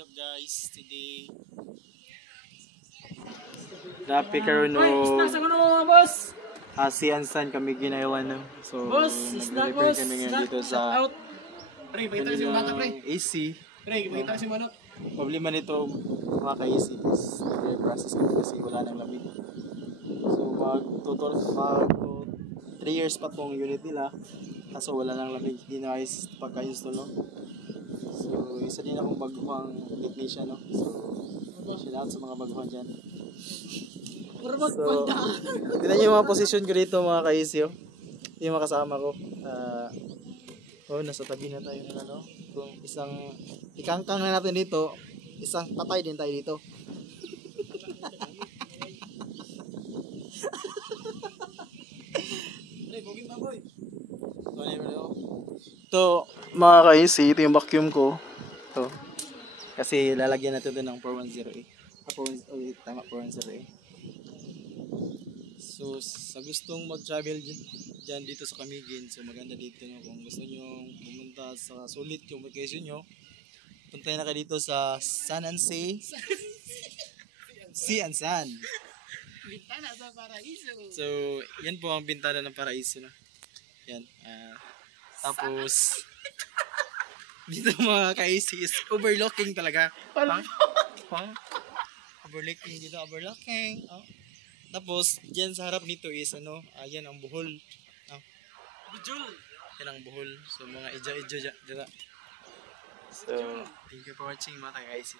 up guys? Today Dapi karon no. Snack sa mga boss. ASEAN San kami ginaiwan no. So Boss, snack nag-repair boss. kami ngayon Snack. dito Shout sa out. Pre, pakita si bata pre. AC. Pre, pakita si manok. Problema nito mga ka-AC is process kami kasi wala nang lamig. So mag 3 years pa tong unit nila. Kaso wala nang lamig, hindi na ayos pagka-install no. So isa din akong baguhang technician no. So shout out sa mga baguhan dyan. So tignan nyo yung mga posisyon ko dito mga ka-AC oh. Yung mga kasama ko. Nasa tabi na tayo ng ano. Kung isang ikangkang na natin dito, isang patay din tayo dito. Ito mga ka-AC, ito yung vacuum ko. Ito. Kasi lalagyan natin ito ng 410A. 410A. So sa gustong mag-travel dyan dito sa Camiguin, so maganda dito no. Kung gusto nyo pumunta sa sulit yung vacation nyo, puntahin na kayo dito sa San and Sea. Sea and San. Bintana sa Paraiso. So yan po ang bintana ng Paraiso no. Yan. Tapos dito mga ka-AC is overlooking talaga. Overlooking dito, overlooking. Oh. Tapos diyan sa harap nito is yan ang Bohol. Yan ang Bohol. So mga ijo dyan. So thank you for watching mga ka-AC.